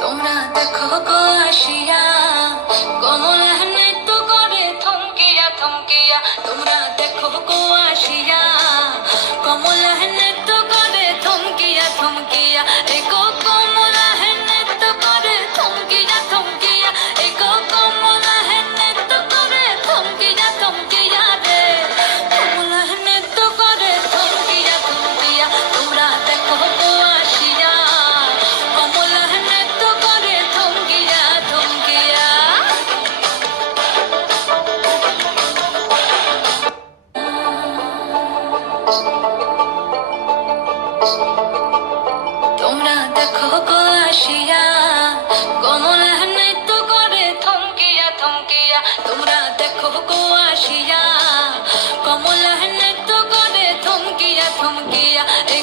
তোমরা দেখো গো আসিয়া কমলা নৃত্য করে থমকিয়া থমকিয়া। তোমরা দেখো গো আসিয়া কমলা নৃত্য করে থমকিয়া থমকিয়া। এগো কমলা নৃত্য করে থমকিয়া থমকিয়া। এগো কমলা নৃত্য করে থমকিয়া থমকিয়া রে। কমলা নৃত্য করে থমকিয়া থমকিয়া। তোমরা দেখো গো আসিয়া কমলা নৃত্য করে থমকিয়া থমকিয়া। তোমরা দেখো গো আসিয়া